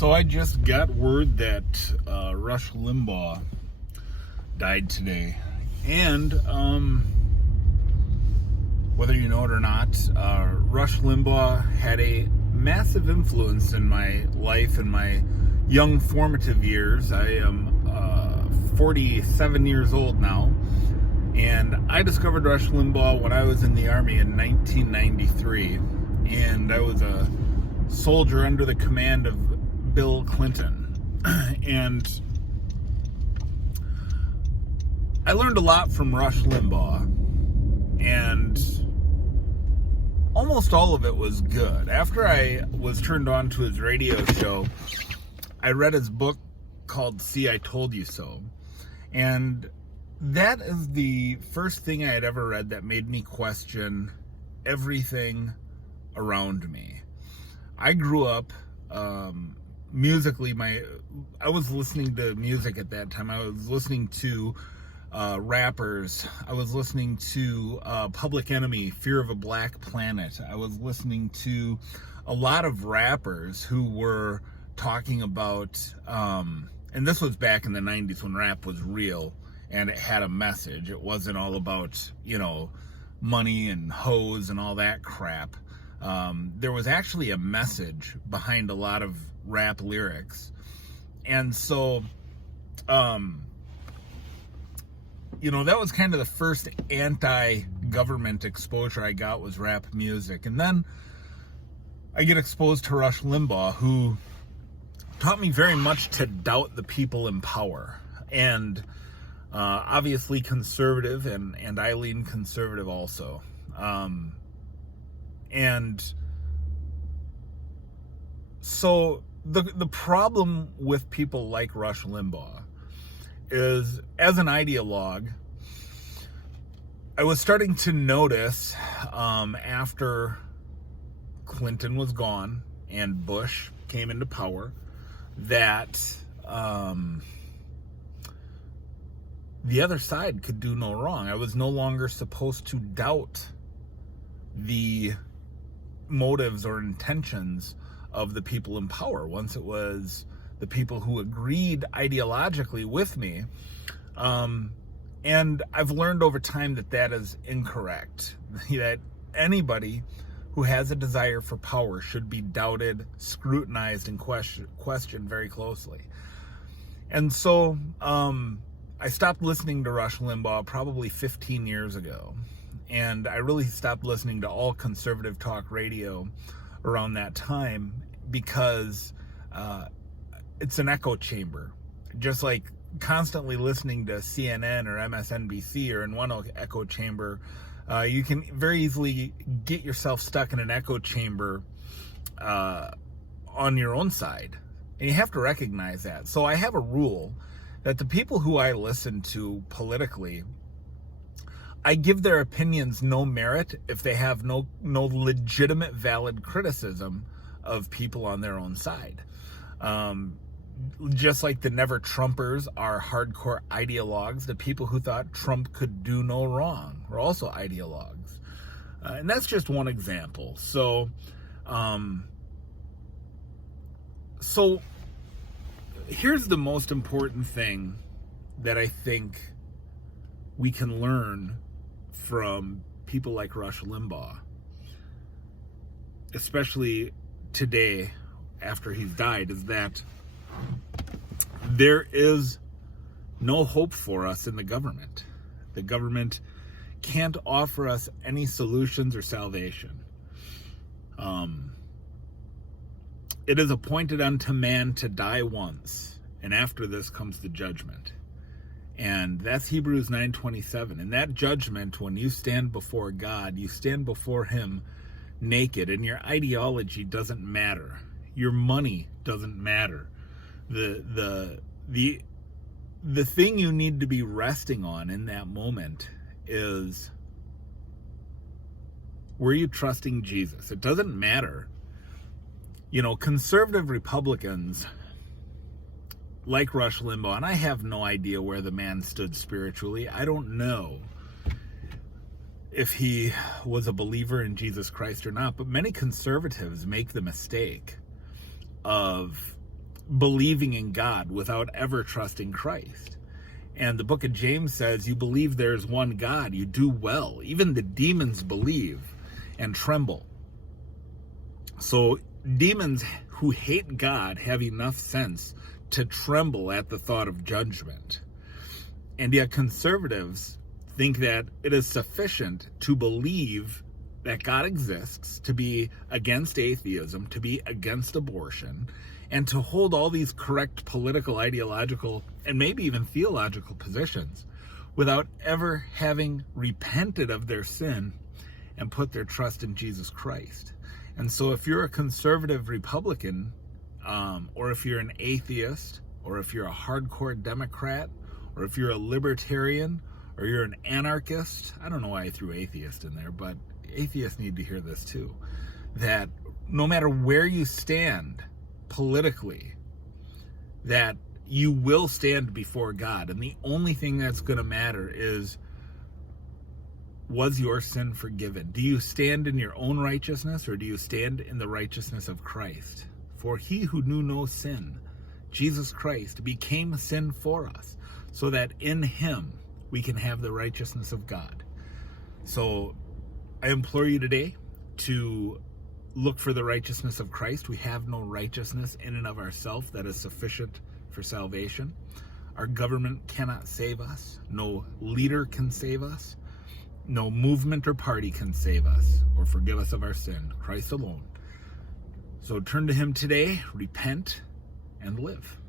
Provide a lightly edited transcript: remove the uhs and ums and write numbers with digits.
So I just got word that Rush Limbaugh died today. And whether you know it or not, Rush Limbaugh had a massive influence in my life and my young formative years. I am 47 years old now. And I discovered Rush Limbaugh when I was in the Army in 1993. And I was a soldier under the command of Bill Clinton. And I learned a lot from Rush Limbaugh. And almost all of it was good. After I was turned on to his radio show, I read his book called See, I Told You So. And that is the first thing I had ever read that made me question everything around me. I grew up musically. I was listening to music at that time. I was listening to rappers. I was listening to Public Enemy, Fear of a Black Planet. I was listening to a lot of rappers who were talking about, and this was back in the 90s when rap was real and it had a message. It wasn't all about, money and hoes and all that crap. There was actually a message behind a lot of rap lyrics. And so, that was kind of the first anti-government exposure I got was rap music. And then I get exposed to Rush Limbaugh, who taught me very much to doubt the people in power. And obviously conservative, and I lean conservative also. And so the problem with people like Rush Limbaugh is, as an ideologue, I was starting to notice after Clinton was gone and Bush came into power that the other side could do no wrong. I was no longer supposed to doubt the motives or intentions of the people in power once it was the people who agreed ideologically with me. And I've learned over time that is incorrect. That anybody who has a desire for power should be doubted, scrutinized, and questioned very closely. And so I stopped listening to Rush Limbaugh probably 15 years ago. And I really stopped listening to all conservative talk radio around that time because it's an echo chamber. Just like constantly listening to CNN or MSNBC or in one echo chamber, you can very easily get yourself stuck in an echo chamber on your own side. And you have to recognize that. So I have a rule that the people who I listen to politically, I give their opinions no merit if they have no legitimate, valid criticism of people on their own side. Just like the Never Trumpers are hardcore ideologues, the people who thought Trump could do no wrong were also ideologues. And that's just one example. So here's the most important thing that I think we can learn from people like Rush Limbaugh, especially today after he's died, is that there is no hope for us in the government. The government can't offer us any solutions or salvation. It is appointed unto man to die once, and after this comes the judgment. And that's Hebrews 9:27. And that judgment, when you stand before God, you stand before him naked, and your ideology doesn't matter. Your money doesn't matter. The thing you need to be resting on in that moment is, were you trusting Jesus? It doesn't matter. Conservative Republicans like Rush Limbaugh, and I have no idea where the man stood spiritually. I don't know if he was a believer in Jesus Christ or not, but many conservatives make the mistake of believing in God without ever trusting Christ. And the book of James says, you believe there's one God, you do well. Even the demons believe and tremble. So demons who hate God have enough sense to tremble at the thought of judgment. And yet conservatives think that it is sufficient to believe that God exists, to be against atheism, to be against abortion, and to hold all these correct political, ideological, and maybe even theological positions without ever having repented of their sin and put their trust in Jesus Christ. And so if you're a conservative Republican, or if you're an atheist, or if you're a hardcore Democrat, or if you're a libertarian, or you're an anarchist, I don't know why I threw atheist in there, but atheists need to hear this too, that no matter where you stand politically, that you will stand before God, and the only thing that's going to matter is, was your sin forgiven? Do you stand in your own righteousness, or do you stand in the righteousness of Christ? For he who knew no sin, Jesus Christ, became sin for us, so that in him we can have the righteousness of God. So I implore you today to look for the righteousness of Christ. We have no righteousness in and of ourselves that is sufficient for salvation. Our government cannot save us. No leader can save us. No movement or party can save us or forgive us of our sin. Christ alone. So turn to him today, repent, and live.